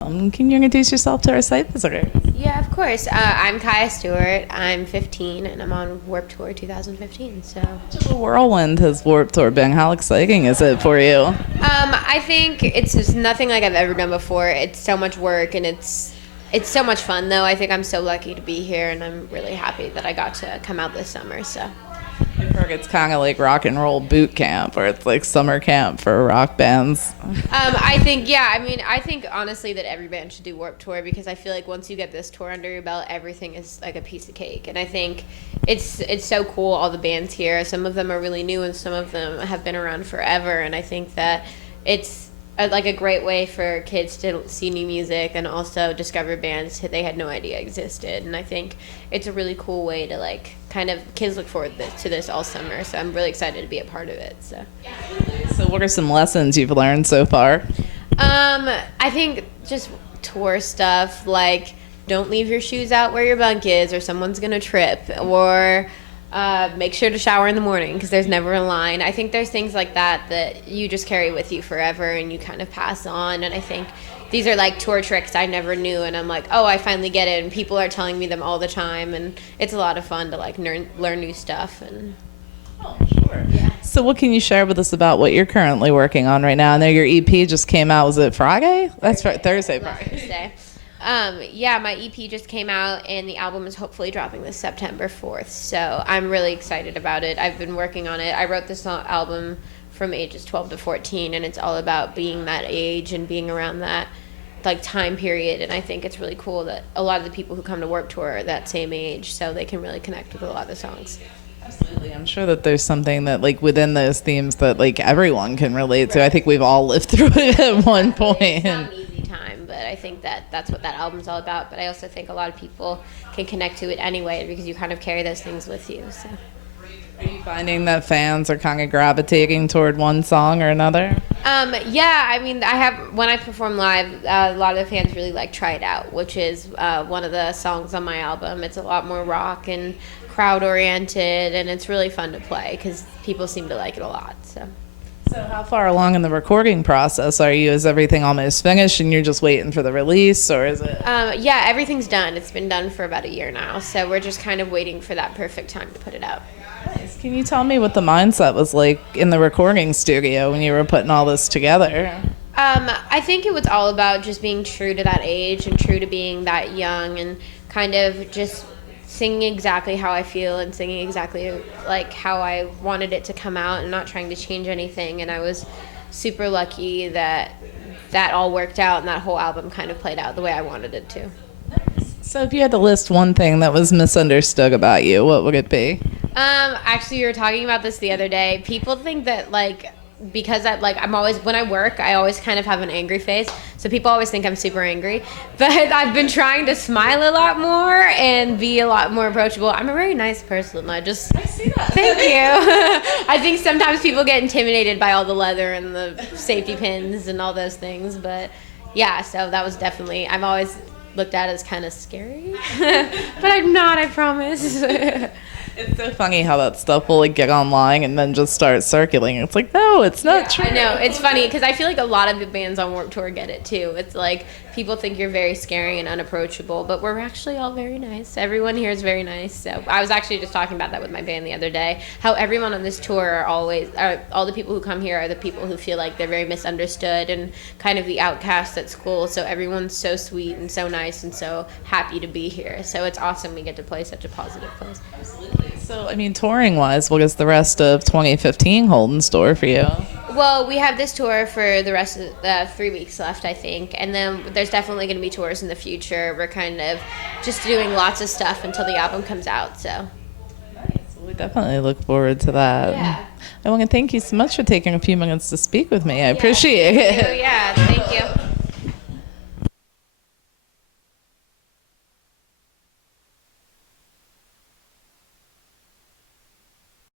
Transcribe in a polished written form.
Can you introduce yourself to our site visitors? Yeah, of course. I'm Kaya Stewart. I'm 15 and I'm on Warped Tour 2015. The whirlwind has Warped Tour been. How exciting is it for you? I think it's just nothing like I've ever done before. It's so much work and it's so much fun though. I think I'm so lucky to be here and I'm really happy that I got to come out this summer. So. I've heard it's kind of like rock and roll boot camp, or it's like summer camp for rock bands. I think honestly that every band should do Warped Tour because I feel like once you get this tour under your belt, everything is like a piece of cake. And I think it's so cool, all the bands here. Some of them are really new and some of them have been around forever. And I think that it's like a great way for kids to see new music and also discover bands that they had no idea existed. And I think it's a really cool way to like kind of kids look forward to this all summer. So I'm really excited to be a part of it. So what are some lessons you've learned so far? I think just tour stuff like don't leave your shoes out where your bunk is or someone's gonna trip, or make sure to shower in the morning because there's never a line. I think there's things like that you just carry with you forever and you kind of pass on. And I think these are like tour tricks I never knew, and I'm like, oh, I finally get it, and people are telling me them all the time, and it's a lot of fun to like learn new stuff. And oh, sure. Yeah. So what can you share with us about what you're currently working on right now? I know your EP just came out. Was it Friday? That's right, Thursday. Thursday. My EP just came out and the album is hopefully dropping this September 4th. So I'm really excited about it. I've been working on it. I wrote this album from ages 12 to 14 and it's all about being that age and being around that like time period. And I think it's really cool that a lot of the people who come to Warped Tour are that same age, so they can really connect with a lot of the songs. Absolutely. I'm sure that there's something that like within those themes that like everyone can relate to. I think we've all lived through it at one point. It's not an easy time, but I think that's what that album's all about. But I also think a lot of people can connect to it anyway because you kind of carry those things with you. So. Are you finding that fans are kind of gravitating toward one song or another? When I perform live, a lot of the fans really like Try It Out, which is one of the songs on my album. It's a lot more rock and crowd oriented, and it's really fun to play because people seem to like it a lot. So how far along in the recording process are you? Is everything almost finished and you're just waiting for the release, or is it? Everything's done. It's been done for about a year now, so we're just kind of waiting for that perfect time to put it out. Nice. Can you tell me what the mindset was like in the recording studio when you were putting all this together? I think it was all about just being true to that age and true to being that young and kind of just singing exactly how I feel and singing exactly like how I wanted it to come out and not trying to change anything. And I was super lucky that all worked out and that whole album kind of played out the way I wanted it to. So if you had to list one thing that was misunderstood about you, what would it be? Actually, we were talking about this the other day. People think that because I'm always, when I work, I always kind of have an angry face. So people always think I'm super angry. But I've been trying to smile a lot more and be a lot more approachable. I'm a very nice person. I see that. Thank you. I think sometimes people get intimidated by all the leather and the safety pins and all those things. But yeah, so that was definitely, I've always looked at as kind of scary. But I'm not, I promise. It's so funny how that stuff will like get online and then just start circulating. It's like, no, it's not true. I know. It's funny because I feel like a lot of the bands on Warped Tour get it too. It's like people think you're very scary and unapproachable, but we're actually all very nice. Everyone here is very nice. So I was actually just talking about that with my band the other day, how everyone on this tour all the people who come here are the people who feel like they're very misunderstood and kind of the outcasts at school. So everyone's so sweet and so nice and so happy to be here. So it's awesome we get to play such a positive place. Absolutely. So, I mean, touring-wise, what does the rest of 2015 hold in store for you? Well, we have this tour for the rest of the 3 weeks left, I think. And then there's definitely going to be tours in the future. We're kind of just doing lots of stuff until the album comes out, so. Nice. Well, we definitely look forward to that. Yeah. I want to thank you so much for taking a few minutes to speak with me. I appreciate it. Yeah, thank you.